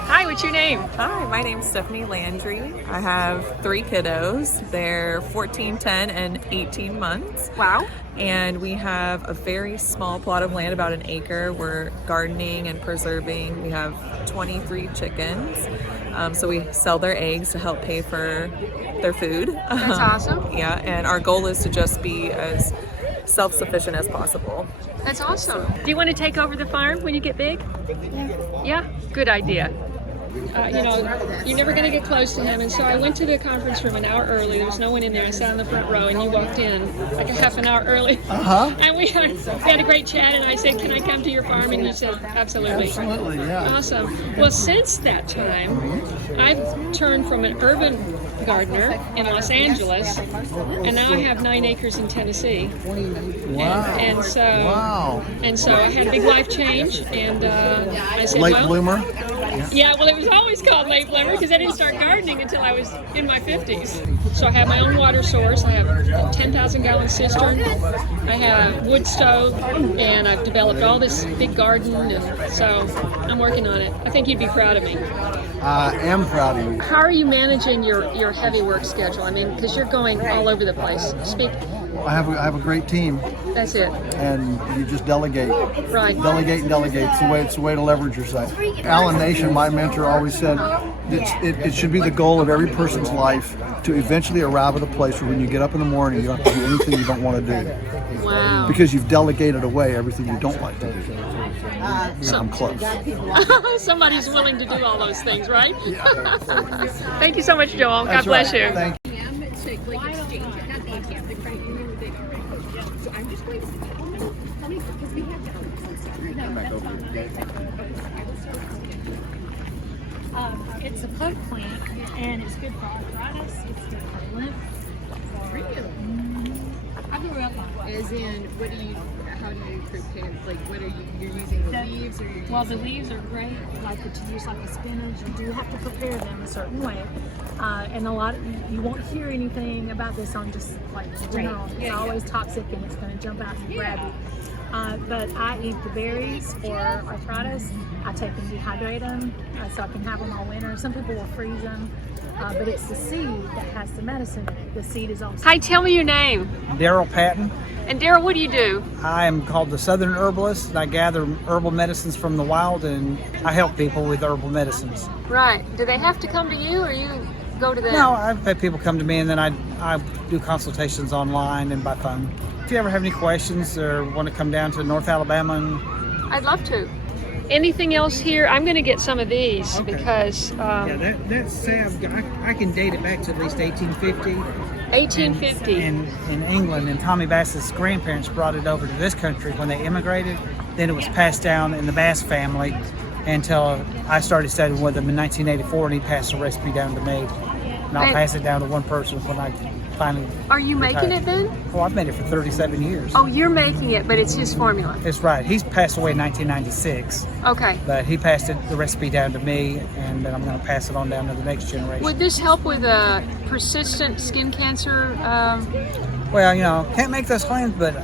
Hi, what's your name? Hi, my name's Stephanie Landry. I have 3 kiddos. They're 14, 10, and 18 months. Wow. And we have a very small plot of land, about an acre. We're gardening and preserving. We have 23 chickens. So we sell their eggs to help pay for their food. That's awesome. Yeah, and our goal is to just be as self-sufficient as possible. That's awesome. Do you want to take over the farm when you get big? Yeah? Good idea. You know, you're never going to get close to him, and so I went to the conference room an hour early. There was no one in there. I sat in the front row, and you walked in like a half an hour early. And we had a great chat, and I said, can I come to your farm? And you said, absolutely. Absolutely, yeah. Awesome. Well, since that time, I've turned from an urban gardener in Los Angeles, and now I have 9 acres in Tennessee. Wow. And so, Wow. and so I had a big life change, and I said, Late well, bloomer? yeah, well, it was always called late bloomer because I didn't start gardening until I was in my 50s. So I have my own water source. I have a 10,000-gallon cistern. I have wood stove, and I've developed all this big garden, and so I'm working on it. I think you'd be proud of me. I am proud of you. How are you managing your heavy work schedule? I mean, because you're going all over the place. Speak. I have a great team, That's it. and you just delegate. Right. Delegate and delegate. It's the way to leverage yourself. Alan Nation, my mentor, always said it should be the goal of every person's life to eventually arrive at a place where when you get up in the morning, you don't have to do anything you don't want to do. Wow. Because you've delegated away everything you don't like to do. So I'm close. Somebody's willing to do all those things, right? Thank you so much, Joel. God bless you. Thank you. It's a pug plant, and it's good for arthritis. It's good for lymph. I grew up on it. As in, how do you prepare, like, what are you're using the leaves, or you're Well, the leaves are great, like to use like a spinach. You do have to prepare them a certain way. And a lot of, you won't hear anything about this on just like general. It's always toxic, and it's going to jump out and grab you. But I eat the berries for arthritis. I take and dehydrate them so I can have them all winter. Some people will freeze them, but it's the seed that has the medicine in it. The seed is also. Hi, tell me your name. Daryl Patton. And Daryl, what do you do? I am called the Southern Herbalist. I gather herbal medicines from the wild, and I help people with herbal medicines. Right. Do they have to come to you, or you go to them? No, I've had people come to me, and then I do consultations online and by phone. If you ever have any questions or want to come down to North Alabama, I'd love to. Anything else here? I'm going to get some of these because yeah, that salve, I can date it back to at least 1850. 1850. In England, and Tommy Bass's grandparents brought it over to this country when they immigrated. Then it was passed down in the Bass family until I started studying with him in 1984, and he passed the recipe down to me. And I'll pass it down to one person when I finally. Are you making it then? Oh, I've made it for 37 years. Oh, you're making it, but it's his formula. It's right. He's passed away in 1996. Okay. But he passed the recipe down to me, and then I'm going to pass it on down to the next generation. Would this help with persistent skin cancer? Well, you know, can't make those claims, but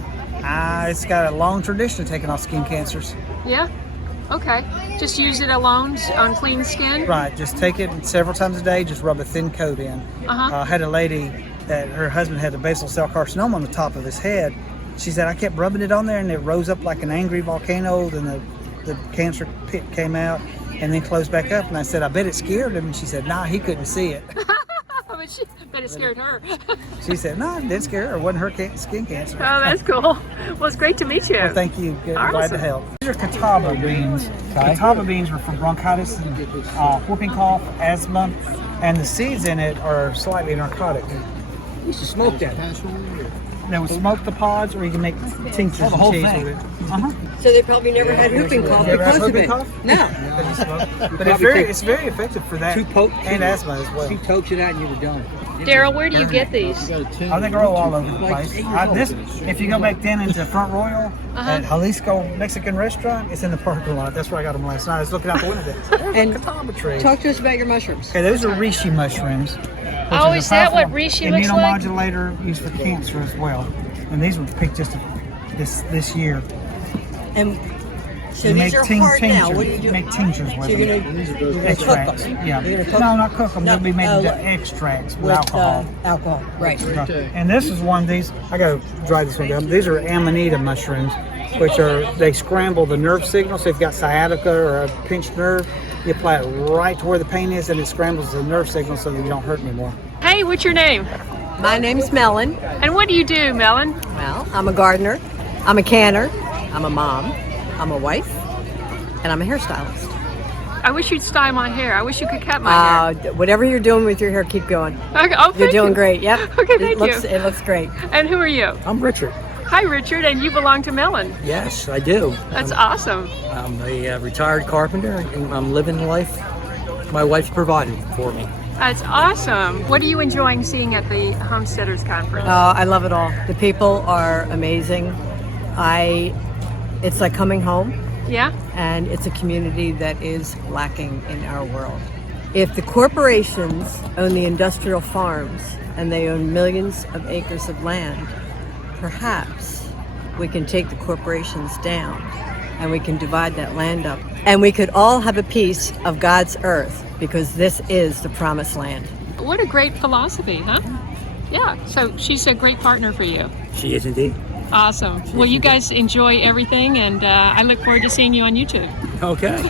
it's got a long tradition of taking off skin cancers. Yeah? Okay. Just use it alone on clean skin? Right. Just take it several times a day. Just rub a thin coat in. I had a lady that her husband had a basal cell carcinoma on the top of his head. She said, I kept rubbing it on there, and it rose up like an angry volcano. Then the cancer pit came out and then closed back up. And I said, I bet it scared him. And she said, nah, he couldn't see it. But it scared her. She said, no, it didn't scare her. It wasn't her skin cancer. Oh, that's cool. Well, it's great to meet you. Well, thank you. Good. Awesome. Glad to help. These are catawba beans. Catawba beans are for bronchitis, whooping cough, asthma, and the seeds in it are slightly narcotic. You used to smoke that. They would smoke the pods, or you can make tinctures the whole and cheese thing. with it. So they probably never had whooping cough You ever had because of whooping it. cough? No. But it's very effective for that and asthma as well. Two pokes it out and you were done. Daryl, where do you get these? Oh, they grow all over the place. If you go back then into Front Royal at Jalisco Mexican restaurant, it's in the parking lot. That's where I got them last night. I was looking out the window. There's And a catawba tree. talk to us about your mushrooms. Okay, those are reishi mushrooms. Oh, is is a that what powerful reishi looks like? immunomodulator used for cancer as well. And these were picked just this year. And so You these make are ting- hard now. tinctures. What do you do? Make tinctures with So you're them. gonna Extracts. cook them. Yeah. You're gonna cook No, not cook them. No, They'll be made into like- extracts with with alcohol. alcohol. Right. And this is one of these. I gotta dry this one down. These are amanita mushrooms, which they scramble the nerve signal. So if you've got sciatica or a pinched nerve, you apply it right to where the pain is, and it scrambles the nerve signal so that you don't hurt anymore. Hey, what's your name? My name's Melon. And what do you do, Melon? Well, I'm a gardener. I'm a canner. I'm a mom. I'm a wife. And I'm a hairstylist. I wish you'd style my hair. I wish you could cut my hair. Whatever you're doing with your hair, keep going. Okay, oh, You're thank doing you. great. Yep. Okay, thank you. It looks great. And who are you? I'm Richard. Hi, Richard, and you belong to Melon. Yes, I do. That's awesome. I'm a retired carpenter, and I'm living the life my wife's provided for me. That's awesome. What are you enjoying seeing at the Homesteaders Conference? I love it all. The people are amazing. It's like coming home. Yeah? And it's a community that is lacking in our world. If the corporations own the industrial farms and they own millions of acres of land, perhaps we can take the corporations down and we can divide that land up. And we could all have a piece of God's earth because this is the promised land. What a great philosophy, huh? Yeah, so she's a great partner for you. She is indeed. Awesome. Well, you guys enjoy everything, and I look forward to seeing you on YouTube. Okay.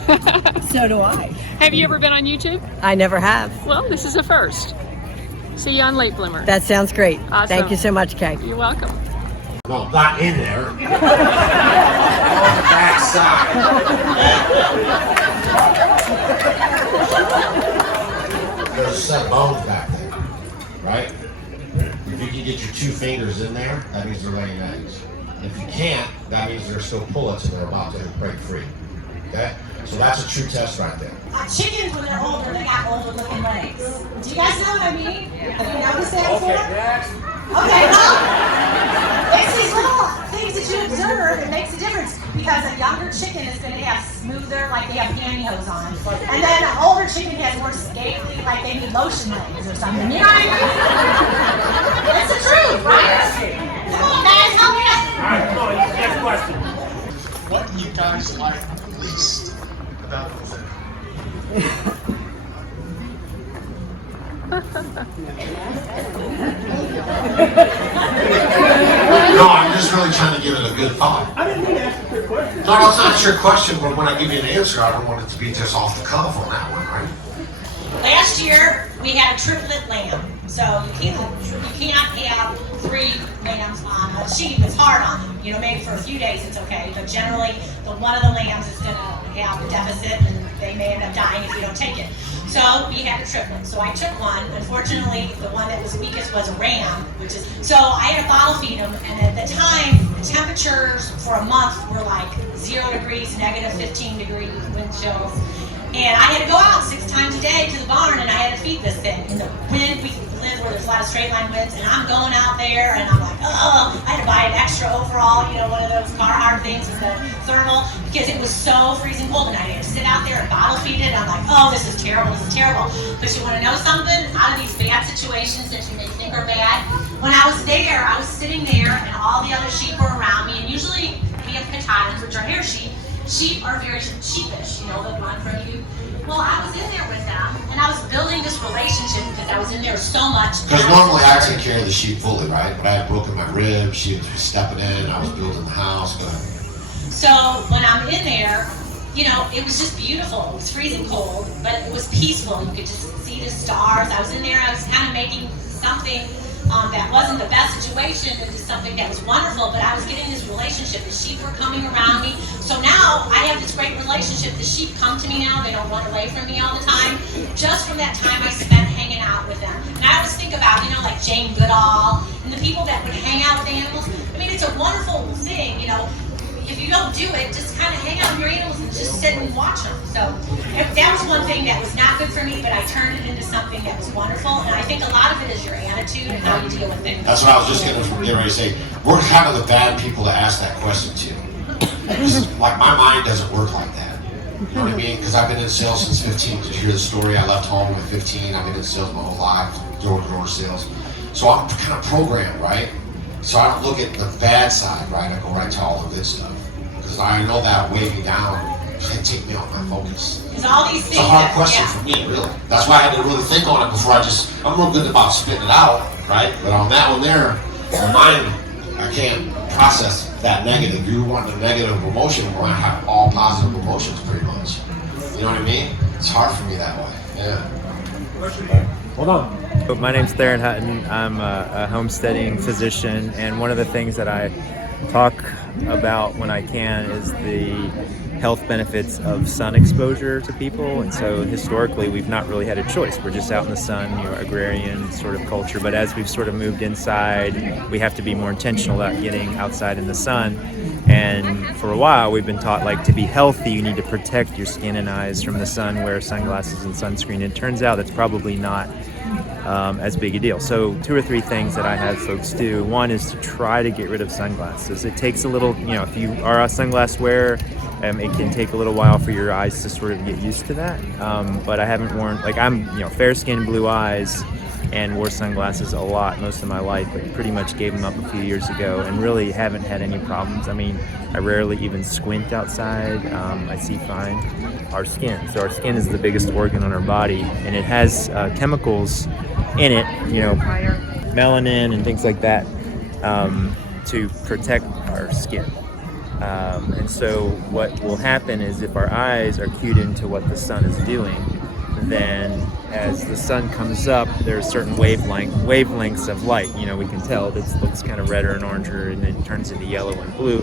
So do I. Have you ever been on YouTube? I never have. Well, this is a first. See you on Late Bloomer. That sounds great. Awesome. Thank you so much, Kaye. You're welcome. Well, not in there. On the back side. There's a set of bones back there, right? If you can get your 2 fingers in there, that means they're laying eggs. If you can't, that means there's still pullets and they're about to break free. Okay? So that's a true test right there. Chickens, when they're older, they got older looking legs. Do you guys know what I mean? Have you noticed that before? Okay, well, it's these little things that you observe that makes a difference because a younger chicken is going to have smoother, like they have pantyhose on. And then an older chicken has more scaly, like they need lotion legs or something. You know what I mean? It's the truth, right? Come on, guys, help me out. All right, come on, next question. What do you guys like least about the No, I'm just really trying to give it a good thought. I didn't mean to ask you a question. No, that's not your question, but when I give you an answer, I don't want it to be just off the cuff on that one, right? Last year, we had a triplet lamb. So you cannot have 3 lambs on a sheep. It's hard on them. You know, maybe for a few days it's okay, but generally, one of the lambs is going to have a deficit, and they may end up dying if you don't take it. So we had a triplet. So I took one. Unfortunately, the one that was weakest was a ram, so I had to bottle feed them. And at the time, the temperatures for a month were like 0 degrees, -15-degree wind chills. And I had to go out 6 times a day to the barn, and I had to feed this thing. In the wind, we live where there's a lot of straight line winds, and I'm going out there, and I'm like, oh, I had to buy an extra overall, you know, one of those Carhartt things with the thermal, because it was so freezing cold, and I had to sit out there and bottle feed it, and I'm like, oh, this is terrible, this is terrible. But you want to know something? Out of these bad situations that you may think are bad, when I was there, I was sitting there, and all the other sheep were around me, and usually we have Kittellers, which are hair sheep. Sheep are very sheepish, you know, they'll run from you. Well, I was in there with them, and I was building this relationship because I was in there so much. Because normally I take care of the sheep fully, right? But I had broken my ribs, she was stepping in, I was building the house. So when I'm in there, you know, it was just beautiful. It was freezing cold, but it was peaceful. You could just see the stars. I was in there, I was kind of making something that wasn't the best situation into something that was wonderful, but I was getting this relationship. The sheep were coming around me. So now I have this great relationship. The sheep come to me now. They don't run away from me all the time. Just from that time I spent hanging out with them. And I always think about, you know, like Jane Goodall and the people that would hang out with animals. I mean, it's a wonderful thing, you know. If you don't do it, just kind of hang out with your animals and just sit and watch them. So that was one thing that was not good for me, but I turned it into something that was wonderful. And I think a lot of it is your attitude and how you deal with things. That's what I was just getting ready to say. We're kind of the bad people to ask that question to. Like, my mind doesn't work like that. You know what I mean? Because I've been in sales since 15. Did you hear the story? I left home at 15. I've been in sales my whole life. door-to-door sales. So I'm kind of programmed, right? So I don't look at the bad side, right? I go right to all the good stuff. Because I know that weigh me down and take me off my focus. It's all these It's things. a hard question for me, really. That's why I had to really think on it before I'm real good about spitting it out, right? But on that one there, my mind, I can't process that negative. You want the negative emotion, where I have all positive emotions pretty much. You know what I mean? It's hard for me that way, yeah. Hold on. My name's Theron Hutton. I'm a homesteading physician, and one of the things that I talk about when I can is the health benefits of sun exposure to people. And so historically we've not really had a choice. We're just out in the sun, agrarian sort of culture. But as we've sort of moved inside, we have to be more intentional about getting outside in the sun. And for a while we've been taught, like, to be healthy you need to protect your skin and eyes from the sun, wear sunglasses and sunscreen. It turns out that's probably not as big a deal. So 2 or 3 things that I have folks do. One is to try to get rid of sunglasses. It takes a little, if you are a sunglass wearer, it can take a little while for your eyes to sort of get used to that. But I haven't worn, I'm fair skin, blue eyes, and wore sunglasses a lot most of my life, but pretty much gave them up a few years ago and really haven't had any problems. I mean, I rarely even squint outside. I see fine. Our skin. So our skin is the biggest organ on our body, and it has chemicals in it, melanin and things like that, to protect our skin. And so what will happen is if our eyes are cued into what the sun is doing, then as the sun comes up, there are certain wavelengths of light. We can tell it looks kind of redder and oranger, and then turns into yellow and blue.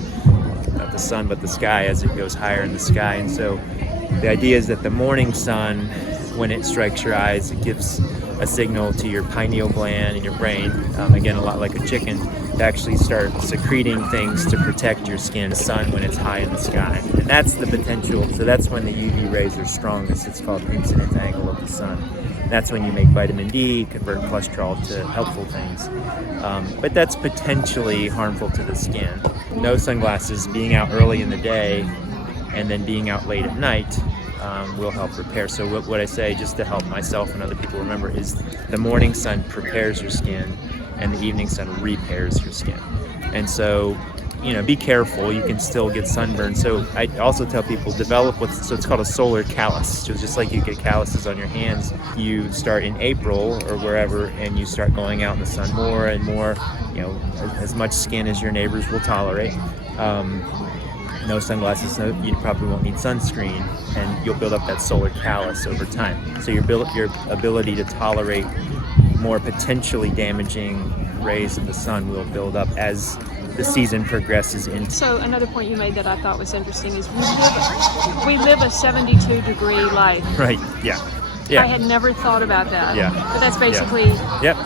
Not the sun, but the sky as it goes higher in the sky. And so the idea is that the morning sun, when it strikes your eyes, it gives a signal to your pineal gland in your brain, again, a lot like a chicken, to actually start secreting things to protect your skin, the sun, when it's high in the sky. And that's the potential. So that's when the UV rays are strongest. It's called incidence angle of the sun. That's when you make vitamin D, convert cholesterol to helpful things. But that's potentially harmful to the skin. No sunglasses, being out early in the day and then being out late at night will help repair. So what I say, just to help myself and other people remember, is the morning sun prepares your skin and the evening sun repairs your skin. And so, be careful. You can still get sunburned. So I also tell people, develop it's called a solar callus. So just like you get calluses on your hands, you start in April or wherever, and you start going out in the sun more and more, as much skin as your neighbors will tolerate. No sunglasses, you probably won't need sunscreen, and you'll build up that solar callus over time. So your ability to tolerate more potentially damaging rays of the sun will build up as the season progresses into. So another point you made that I thought was interesting is we live a 72-degree life. Right, yeah. I had never thought about that. Yeah. But that's basically... Yep.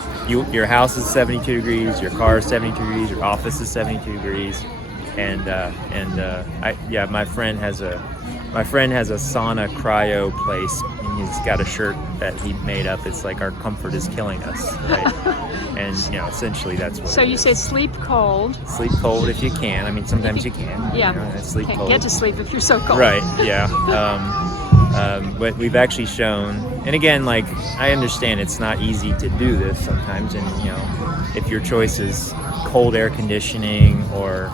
Your house is 72 degrees, your car is 72 degrees, your office is 72 degrees. My friend has a sauna cryo place, and he's got a shirt that he made up. It's like, our comfort is killing us, right? And essentially that's what. So you say sleep cold. Sleep cold if you can. I mean, sometimes you can. Yeah. Sleep Can't cold. get to sleep if you're so cold. Right. Yeah. But we've actually shown, and again, I understand it's not easy to do this sometimes, and if your choice is cold air conditioning or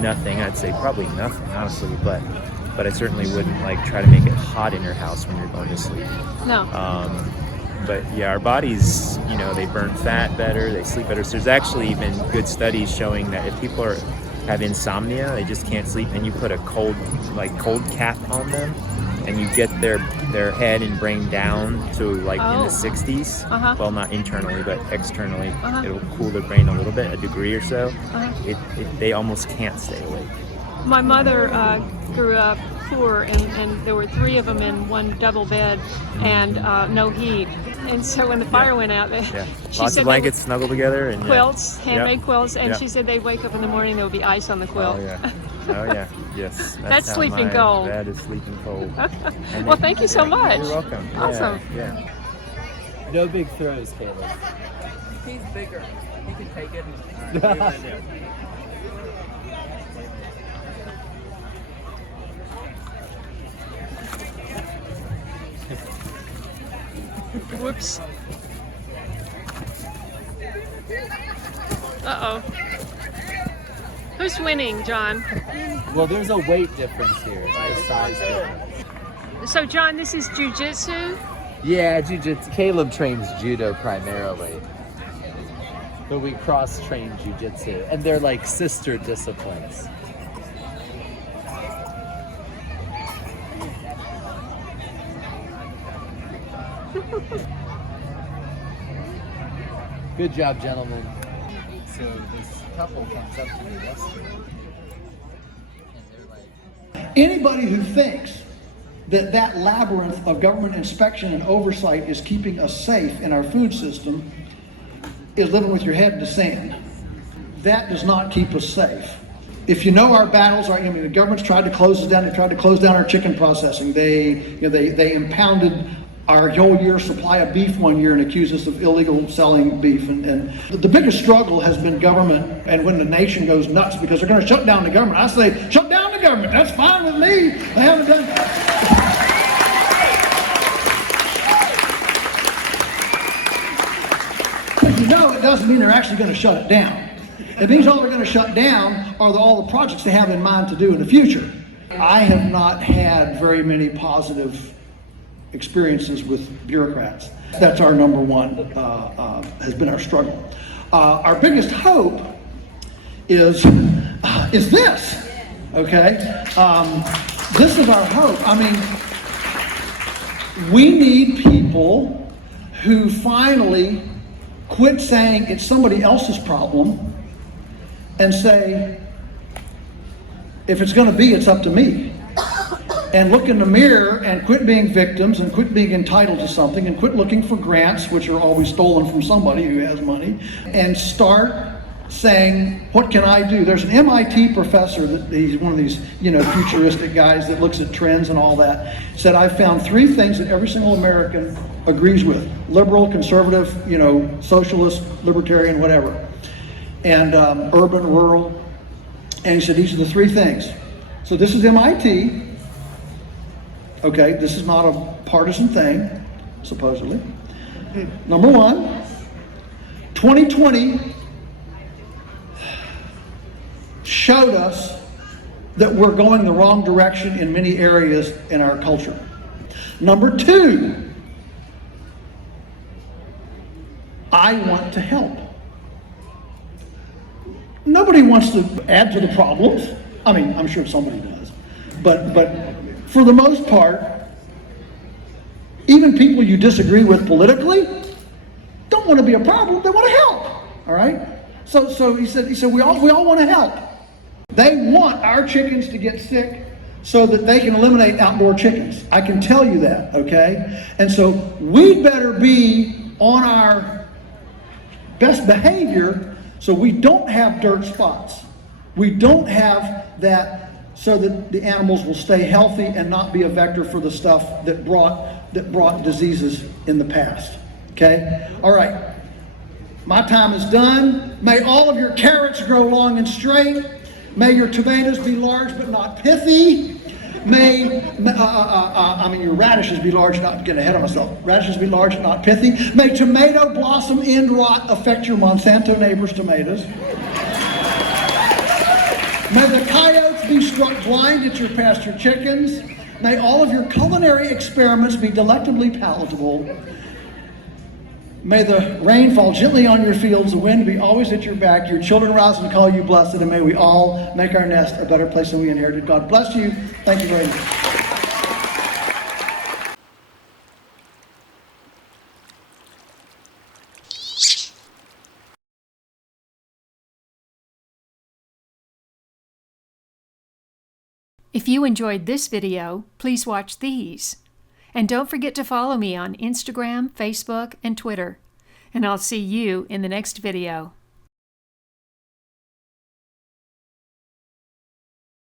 nothing, I'd say probably nothing, honestly, but I certainly wouldn't try to make it hot in your house when you're going to sleep. No. But yeah, our bodies, they burn fat better, they sleep better. So there's actually been good studies showing that if people have insomnia, they just can't sleep, and you put a cold cap on them, and you get their head and brain down to in the 60s. Uh-huh. Well, not internally, but externally. Uh-huh. It'll cool their brain a little bit, a degree or so. Uh-huh. They almost can't stay awake. My mother grew up poor, and there were 3 of them in one double bed, and no heat. And so when the fire went out, Lots of blankets snuggled together and quilts, handmade quilts, and Yep. she said they'd wake up in the morning, there would be ice on the quilt. Oh yeah, yes. That's how sleeping my cold. Bed is sleeping cold. Well, thank you so much. You're welcome. Awesome. Yeah. No big throws, Caleb. He's bigger. He can take it. Whoops. Uh-oh. Who's winning, John? Well, there's a weight difference here, a size difference. So, John, this is jujitsu? Yeah, jiu-jitsu. Caleb trains judo primarily. But we cross-train jiu-jitsu, and they're like sister disciplines. Good job, gentlemen. So this couple comes up to me yesterday, and they're like, Anybody who thinks that that labyrinth of government inspection and oversight is keeping us safe in our food system is living with your head in the sand. That does not keep us safe. If you know our battles, the government's tried to close us down. They tried to close down our chicken processing. They impounded our whole year's supply of beef one year and accused us of illegal selling beef. And the biggest struggle has been government, and when the nation goes nuts because they're going to shut down the government. I say, shut down the government. That's fine with me. They haven't done But you know, it doesn't mean they're actually going to shut it down. It means all they're going to shut down are all the projects they have in mind to do in the future. I have not had very many positive experiences with bureaucrats. That's our number one, has been our struggle. Our biggest hope is this, okay? This is our hope. I mean, we need people who finally quit saying it's somebody else's problem and say, if it's going to be, it's up to me. And look in the mirror and quit being victims and quit being entitled to something and quit looking for grants, which are always stolen from somebody who has money, and start saying, what can I do? There's an MIT professor, that he's one of these, futuristic guys that looks at trends and all that, said, I found 3 things that every single American agrees with: liberal, conservative, socialist, libertarian, whatever, and urban, rural. And he said, these are the 3 things. So this is MIT. Okay, this is not a partisan thing, supposedly. Number 1, 2020 showed us that we're going the wrong direction in many areas in our culture. Number 2, I want to help. Nobody wants to add to the problems. I mean, I'm sure somebody does. But for the most part, even people you disagree with politically don't want to be a problem. They want to help. All right? So he said we all want to help. They want our chickens to get sick so that they can eliminate outdoor chickens. I can tell you that, okay? And so we better be on our best behavior so we don't have dirt spots. We don't have that, so that the animals will stay healthy and not be a vector for the stuff that brought diseases in the past. Okay? All right. My time is done. May all of your carrots grow long and straight. May your tomatoes be large but not pithy. May your radishes be large, not get ahead of myself. Radishes be large and not pithy. May tomato blossom end rot affect your Monsanto neighbor's tomatoes. May the coyotes be struck blind at your pasture chickens. May all of your culinary experiments be delectably palatable. May the rain fall gently on your fields, the wind be always at your back, your children rise and call you blessed, and may we all make our nest a better place than we inherited. God bless you. Thank you very much. If you enjoyed this video, please watch these. And don't forget to follow me on Instagram, Facebook, and Twitter. And I'll see you in the next video.